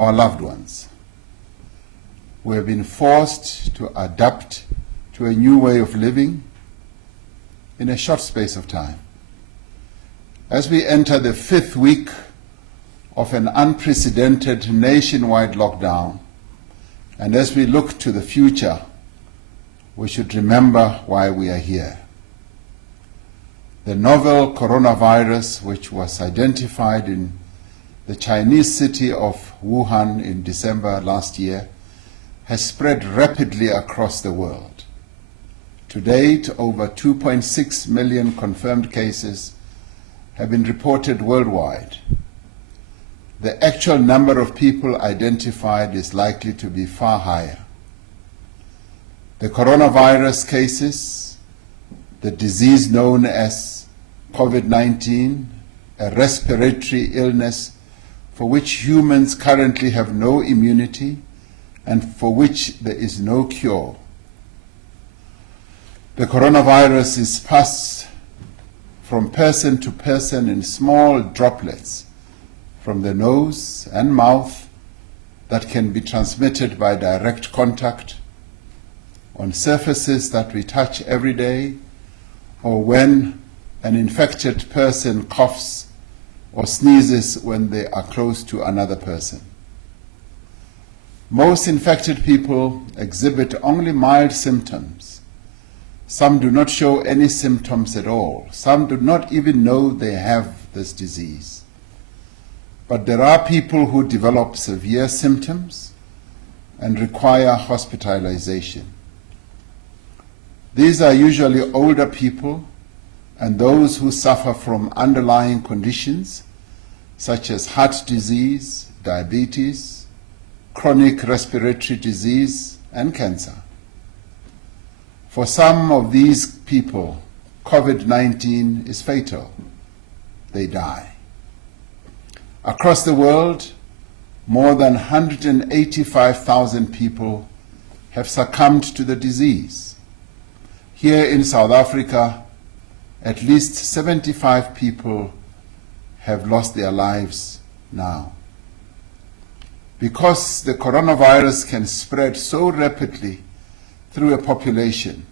our loved ones. We have been forced to adapt to a new way of living in a short space of time. As we enter the 5th week of an unprecedented nationwide lockdown, and as we look to the future, we should remember why we are here. The novel coronavirus, which was identified in the Chinese city of Wuhan in December last year, has spread rapidly across the world. To date, over 2.6 million confirmed cases have been reported worldwide. The actual number of people identified is likely to be far higher. The coronavirus cases, the disease known as COVID-19, a respiratory illness for which humans currently have no immunity and for which there is no cure. The coronavirus is passed from person to person in small droplets from the nose and mouth that can be transmitted by direct contact, on surfaces that we touch every day, or when an infected person coughs or sneezes when they are close to another person. Most infected people exhibit only mild symptoms. Some do not show any symptoms at all. Some do not even know they have this disease. But there are people who develop severe symptoms and require hospitalization. These are usually older people and those who suffer from underlying conditions such as heart disease, diabetes, chronic respiratory disease, and cancer. For some of these people, COVID-19 is fatal. They die. Across the world, more than 185,000 people have succumbed to the disease. Here in South Africa, at least 75 people have lost their lives now. Because the coronavirus can spread so rapidly through a population,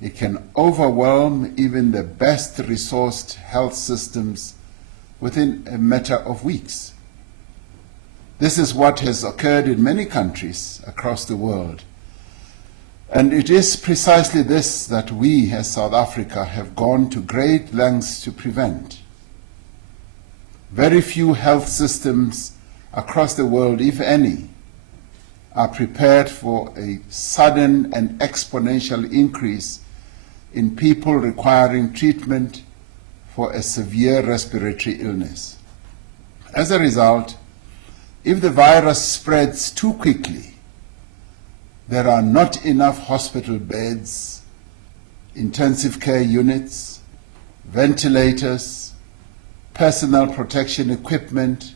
it can overwhelm even the best resourced health systems within a matter of weeks. This is what has occurred in many countries across the world. And it is precisely this that we, as South Africa, have gone to great lengths to prevent. Very few health systems across the world, if any, are prepared for a sudden and exponential increase in people requiring treatment for a severe respiratory illness. As a result, if the virus spreads too quickly, there are not enough hospital beds, intensive care units, ventilators, personal protection equipment,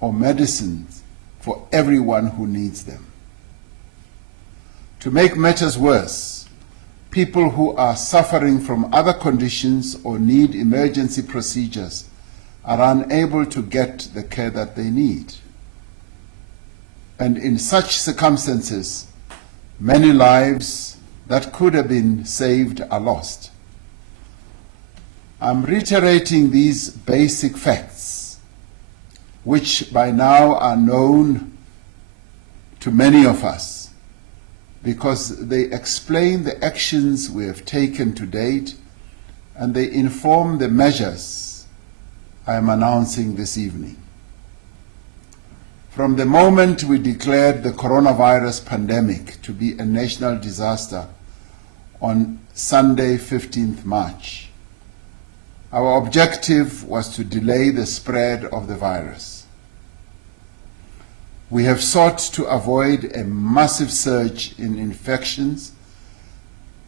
or medicines for everyone who needs them. To make matters worse, people who are suffering from other conditions or need emergency procedures are unable to get the care that they need. And in such circumstances, many lives that could have been saved are lost. I'm reiterating these basic facts, which by now are known to many of us, because they explain the actions we have taken to date and they inform the measures I am announcing this evening. From the moment we declared the coronavirus pandemic to be a national disaster on Sunday, 15th March, our objective was to delay the spread of the virus. We have sought to avoid a massive surge in infections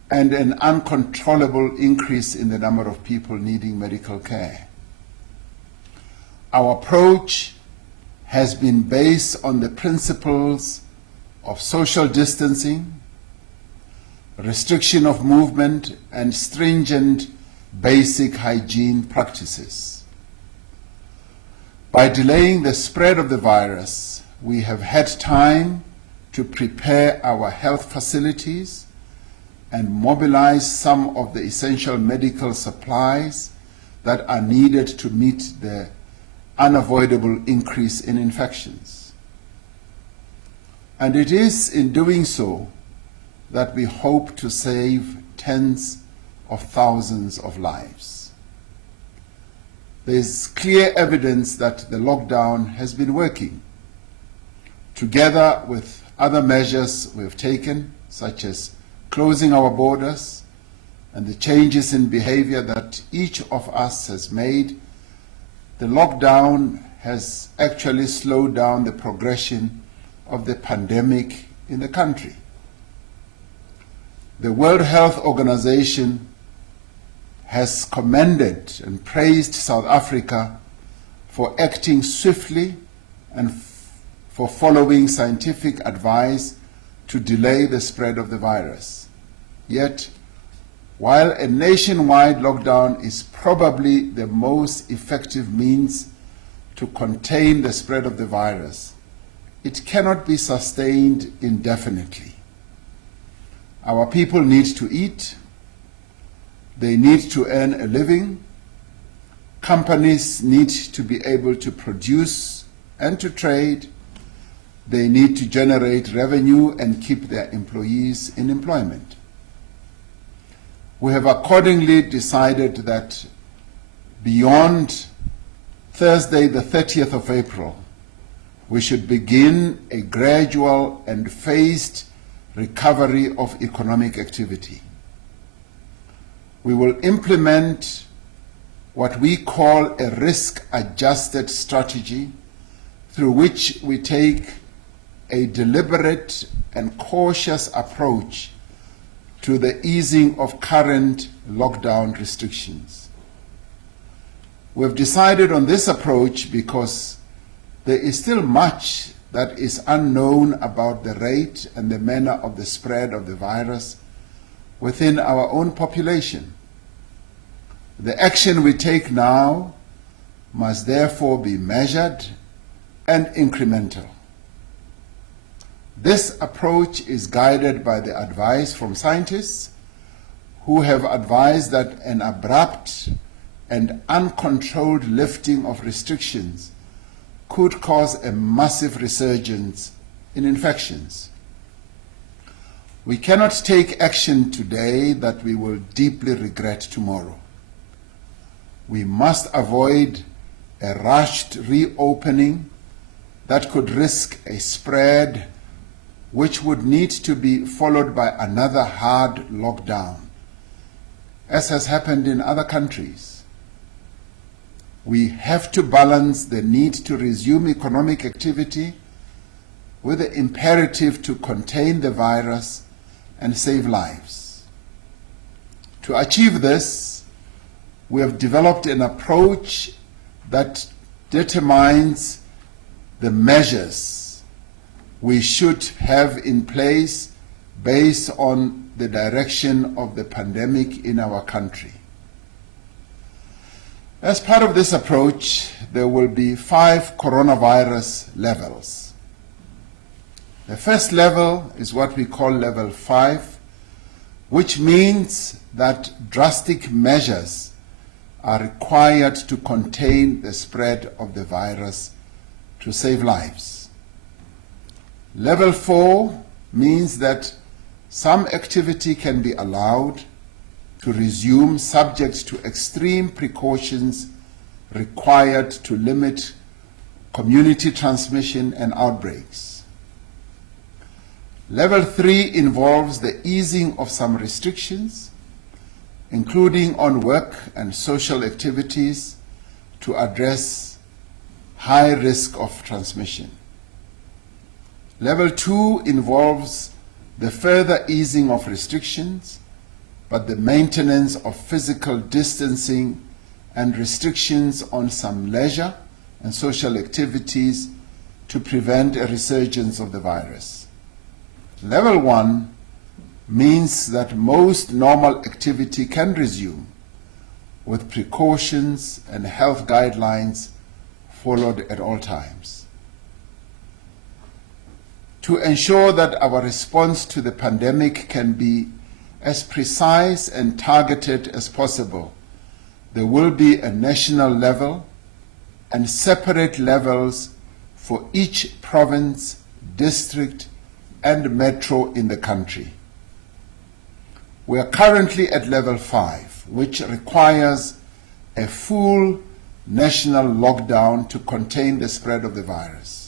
and an uncontrollable increase in the number of people needing medical care. Our approach has been based on the principles of social distancing, restriction of movement, and stringent basic hygiene practices. By delaying the spread of the virus, we have had time to prepare our health facilities and mobilize some of the essential medical supplies that are needed to meet the unavoidable increase in infections. And it is in doing so that we hope to save tens of thousands of lives. There is clear evidence that the lockdown has been working. Together with other measures we have taken, such as closing our borders and the changes in behavior that each of us has made, the lockdown has actually slowed down the progression of the pandemic in the country. The World Health Organization has commended and praised South Africa for acting swiftly and for following scientific advice to delay the spread of the virus. Yet, while a nationwide lockdown is probably the most effective means to contain the spread of the virus, it cannot be sustained indefinitely. Our people need to eat, they need to earn a living, companies need to be able to produce and to trade, they need to generate revenue and keep their employees in employment. We have accordingly decided that beyond Thursday, the 30th of April, we should begin a gradual and phased recovery of economic activity. We will implement what we call a risk-adjusted strategy through which we take a deliberate and cautious approach to the easing of current lockdown restrictions. We have decided on this approach because there is still much that is unknown about the rate and the manner of the spread of the virus within our own population. The action we take now must therefore be measured and incremental. This approach is guided by the advice from scientists who have advised that an abrupt and uncontrolled lifting of restrictions could cause a massive resurgence in infections. We cannot take action today that we will deeply regret tomorrow. We must avoid a rushed reopening that could risk a spread which would need to be followed by another hard lockdown, as has happened in other countries. We have to balance the need to resume economic activity with the imperative to contain the virus and save lives. To achieve this, we have developed an approach that determines the measures we should have in place based on the direction of the pandemic in our country. As part of this approach, there will be 5 coronavirus levels. The first level is what we call level 5, which means that drastic measures are required to contain the spread of the virus to save lives. Level 4 means that some activity can be allowed to resume subject to extreme precautions required to limit community transmission and outbreaks. Level 3 involves the easing of some restrictions, including on work and social activities, to address high risk of transmission. Level 2 involves the further easing of restrictions, but the maintenance of physical distancing and restrictions on some leisure and social activities to prevent a resurgence of the virus. Level 1 means that most normal activity can resume with precautions and health guidelines followed at all times. To ensure that our response to the pandemic can be as precise and targeted as possible, there will be a national level and separate levels for each province, district, and metro in the country. We are currently at level 5, which requires a full national lockdown to contain the spread of the virus.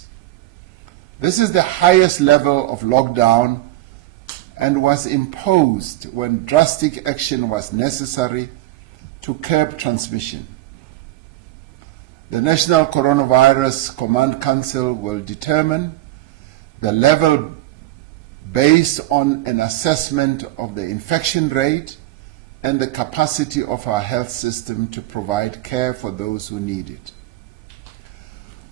This is the highest level of lockdown and was imposed when drastic action was necessary to curb transmission. The National Coronavirus Command Council will determine the level based on an assessment of the infection rate and the capacity of our health system to provide care for those who need it.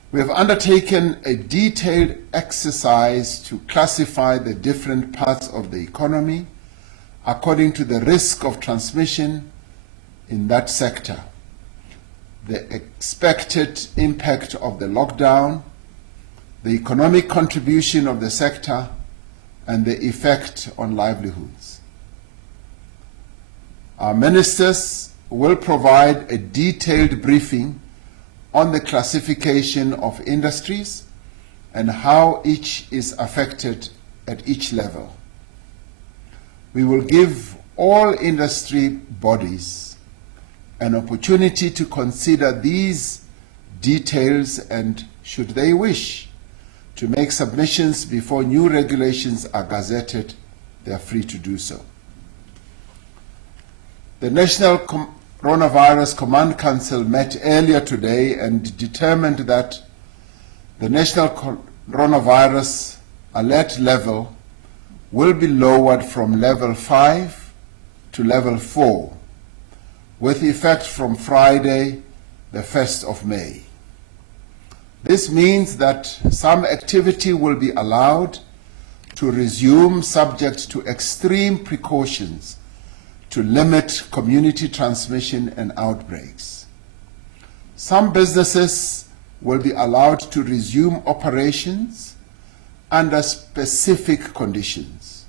We have undertaken a detailed exercise to classify the different parts of the economy according to the risk of transmission in that sector, the expected impact of the lockdown, the economic contribution of the sector, and the effect on livelihoods. Our ministers will provide a detailed briefing on the classification of industries and how each is affected at each level. We will give all industry bodies an opportunity to consider these details and, should they wish, to make submissions before new regulations are gazetted, they are free to do so. The National Coronavirus Command Council met earlier today and determined that the National Coronavirus Alert level will be lowered from level 5 to level 4, with effect from Friday, the 1st of May. This means that some activity will be allowed to resume subject to extreme precautions to limit community transmission and outbreaks. Some businesses will be allowed to resume operations under specific conditions.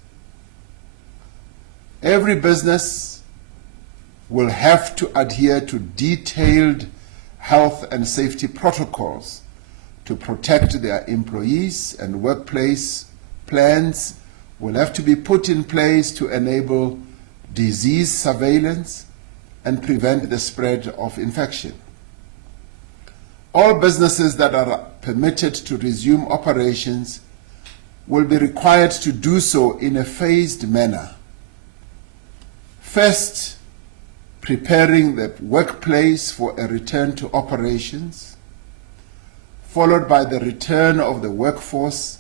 Every business will have to adhere to detailed health and safety protocols to protect their employees, and workplace plans will have to be put in place to enable disease surveillance and prevent the spread of infection. All businesses that are permitted to resume operations will be required to do so in a phased manner. First, preparing the workplace for a return to operations, followed by the return of the workforce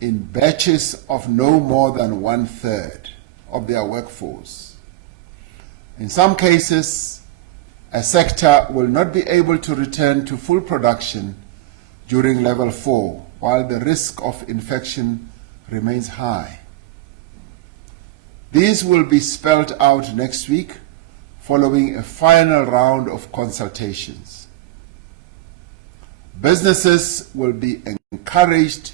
in batches of no more than 1/3 of their workforce. In some cases, a sector will not be able to return to full production during level 4, while the risk of infection remains high. These will be spelled out next week following a final round of consultations. Businesses will be encouraged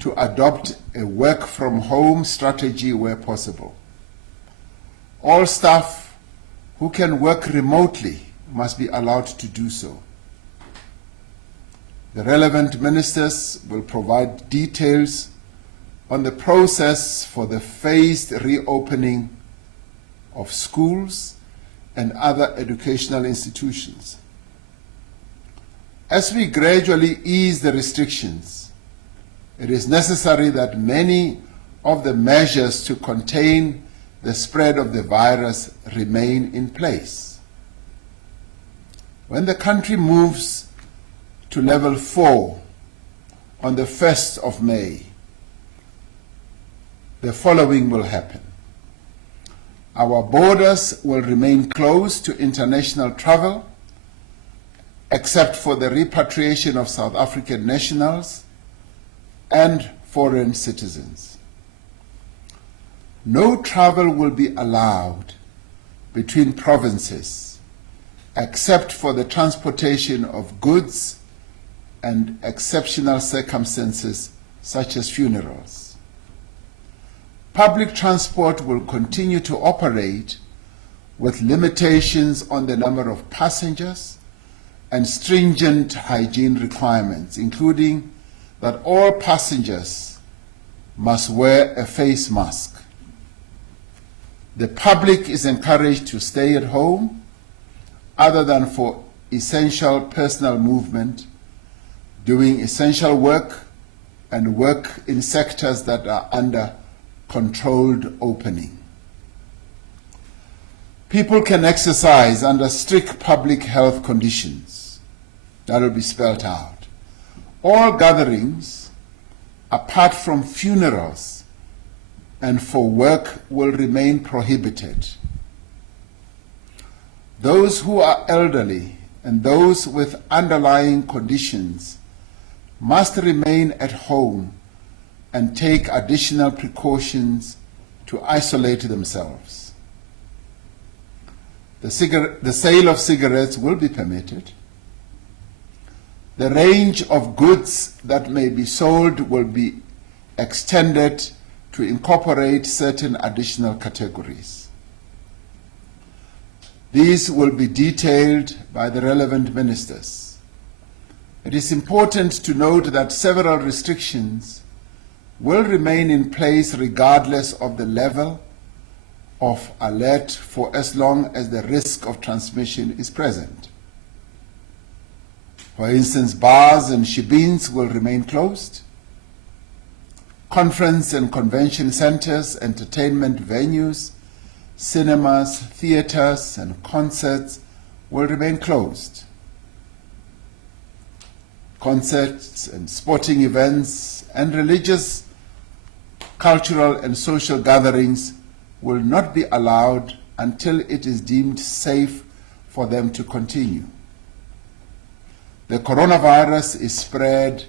to adopt a work-from-home strategy where possible. All staff who can work remotely must be allowed to do so. The relevant ministers will provide details on the process for the phased reopening of schools and other educational institutions. As we gradually ease the restrictions, it is necessary that many of the measures to contain the spread of the virus remain in place. When the country moves to level 4 on the 1st of May, the following will happen. Our borders will remain closed to international travel, except for the repatriation of South African nationals and foreign citizens. No travel will be allowed between provinces, except for the transportation of goods and exceptional circumstances such as funerals. Public transport will continue to operate with limitations on the number of passengers and stringent hygiene requirements, including that all passengers must wear a face mask. The public is encouraged to stay at home other than for essential personal movement, doing essential work, and work in sectors that are under controlled opening. People can exercise under strict public health conditions. That will be spelled out. All gatherings, apart from funerals and for work, will remain prohibited. Those who are elderly and those with underlying conditions must remain at home and take additional precautions to isolate themselves. The sale of cigarettes will be permitted. The range of goods that may be sold will be extended to incorporate certain additional categories. These will be detailed by the relevant ministers. It is important to note that several restrictions will remain in place regardless of the level of alert for as long as the risk of transmission is present. For instance, bars and shebeens will remain closed. Conference and convention centers, entertainment venues, cinemas, theaters, and concerts will remain closed. Concerts and sporting events and religious, cultural, and social gatherings will not be allowed until it is deemed safe for them to continue. The coronavirus is spread,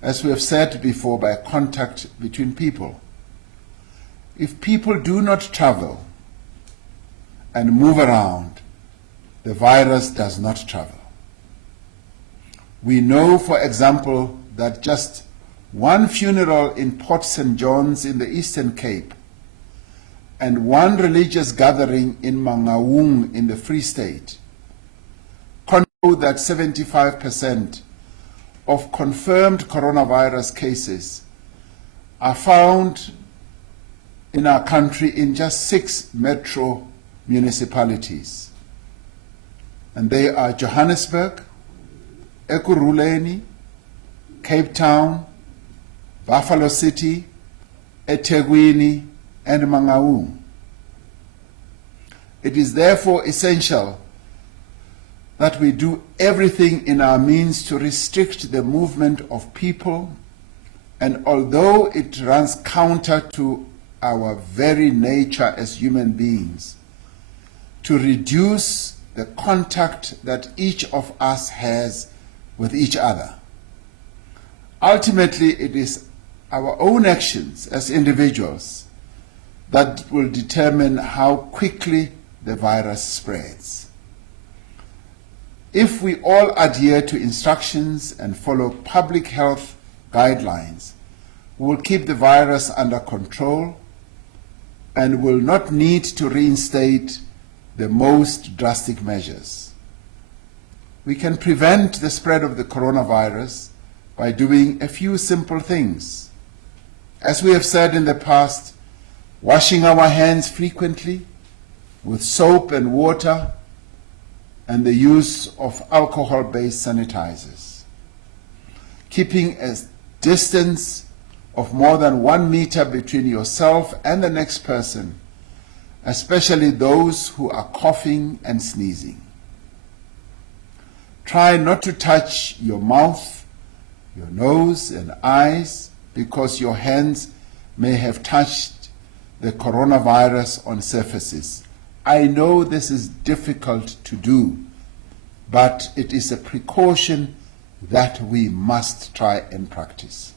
as we have said before, by contact between people. If people do not travel and move around, the virus does not travel. We know, for example, that just one funeral in Port St. John's in the Eastern Cape and one religious gathering in Mangaung in the Free State show that 75% of confirmed coronavirus cases are found in our country in just 6 metro municipalities. And they are Johannesburg, Ekurhuleni, Cape Town, Buffalo City, eThekwini, and Mangaung. It is therefore essential that we do everything in our means to restrict the movement of people, and although it runs counter to our very nature as human beings, to reduce the contact that each of us has with each other. Ultimately, it is our own actions as individuals that will determine how quickly the virus spreads. If we all adhere to instructions and follow public health guidelines, we will keep the virus under control and will not need to reinstate the most drastic measures. We can prevent the spread of the coronavirus by doing a few simple things. As we have said in the past, washing our hands frequently with soap and water, and the use of alcohol-based sanitizers. Keeping a distance of more than 1 meter between yourself and the next person, especially those who are coughing and sneezing. Try not to touch your mouth, your nose, and eyes because your hands may have touched the coronavirus on surfaces. I know this is difficult to do, but it is a precaution that we must try and practice.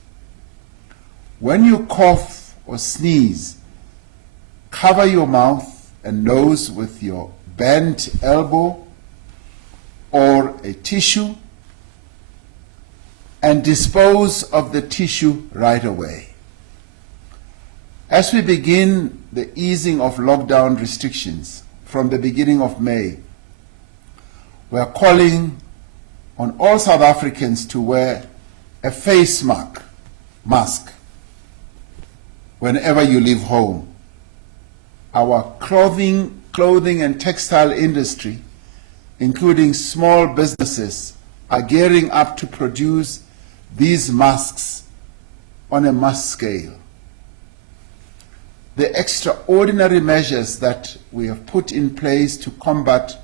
When you cough or sneeze, cover your mouth and nose with your bent elbow or a tissue, and dispose of the tissue right away. As we begin the easing of lockdown restrictions from the beginning of May, we are calling on all South Africans to wear a face mask whenever you leave home. Our clothing and textile industry, including small businesses, are gearing up to produce these masks on a mass scale. The extraordinary measures that we have put in place to combat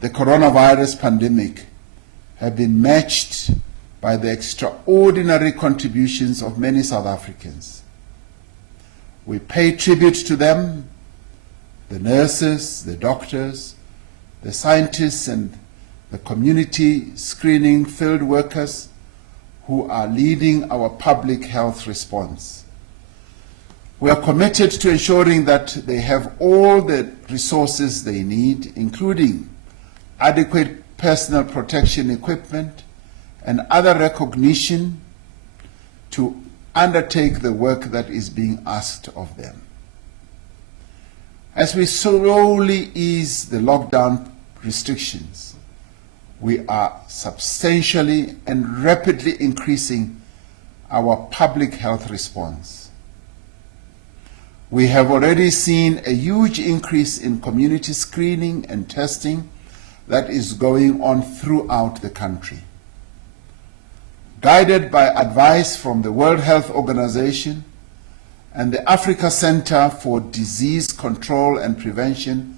the coronavirus pandemic have been matched by the extraordinary contributions of many South Africans. We pay tribute to them, the nurses, the doctors, the scientists, and the community screening field workers who are leading our public health response. We are committed to ensuring that they have all the resources they need, including adequate personal protection equipment and other recognition to undertake the work that is being asked of them. As we slowly ease the lockdown restrictions, we are substantially and rapidly increasing our public health response. We have already seen a huge increase in community screening and testing that is going on throughout the country. Guided by advice from the World Health Organization and the Africa Center for Disease Control and Prevention,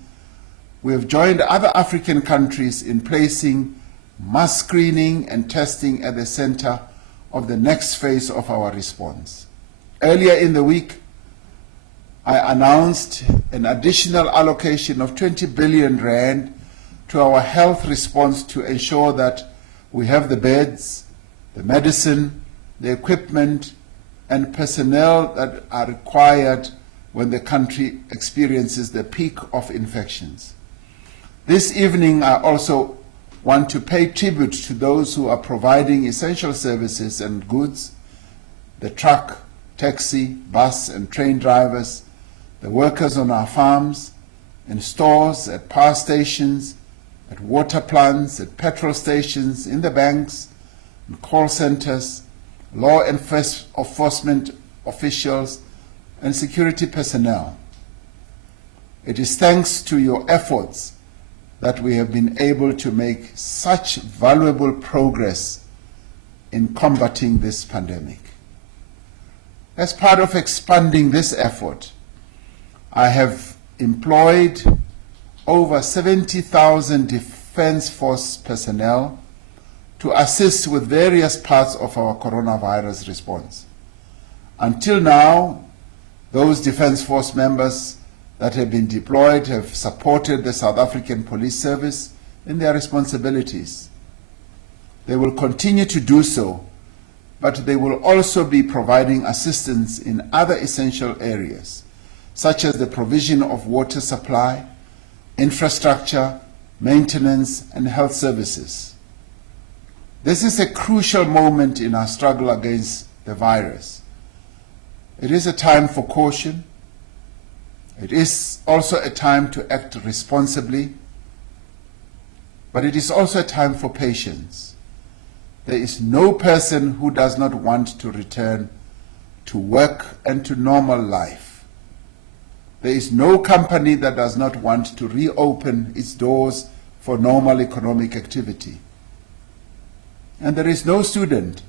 we have joined other African countries in placing mass screening and testing at the center of the next phase of our response. Earlier in the week, I announced an additional allocation of 20 billion rand to our health response to ensure that we have the beds, the medicine, the equipment, and personnel that are required when the country experiences the peak of infections. This evening, I also want to pay tribute to those who are providing essential services and goods, the truck, taxi, bus, and train drivers, the workers on our farms, in stores, at power stations, at water plants, at petrol stations, in the banks, in call centers, law enforcement officials, and security personnel. It is thanks to your efforts that we have been able to make such valuable progress in combating this pandemic. As part of expanding this effort, I have employed over 70,000 Defence Force personnel to assist with various parts of our coronavirus response. Until now, those Defence Force members that have been deployed have supported the South African Police Service in their responsibilities. They will continue to do so, but they will also be providing assistance in other essential areas, such as the provision of water supply, infrastructure, maintenance, and health services. This is a crucial moment in our struggle against the virus. It is a time for caution. It is also a time to act responsibly, but it is also a time for patience. There is no person who does not want to return to work and to normal life. There is no company that does not want to reopen its doors for normal economic activity. And there is no student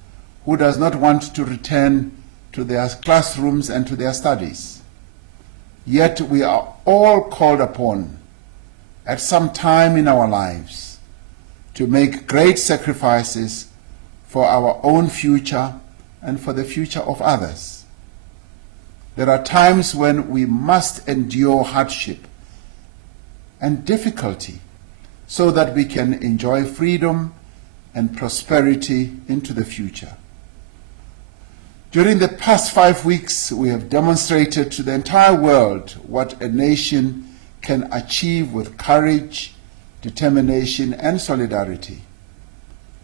who does not want to return to their classrooms and to their studies. Yet we are all called upon at some time in our lives to make great sacrifices for our own future and for the future of others. There are times when we must endure hardship and difficulty so that we can enjoy freedom and prosperity into the future. During the past 5 weeks, we have demonstrated to the entire world what a nation can achieve with courage, determination, and solidarity.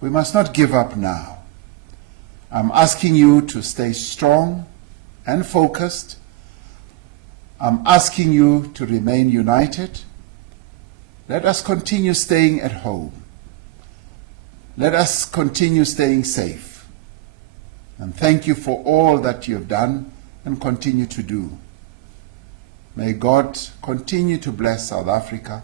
We must not give up now. I'm asking you to stay strong and focused. I'm asking you to remain united. Let us continue staying at home. Let us continue staying safe. And thank you for all that you have done and continue to do. May God continue to bless South Africa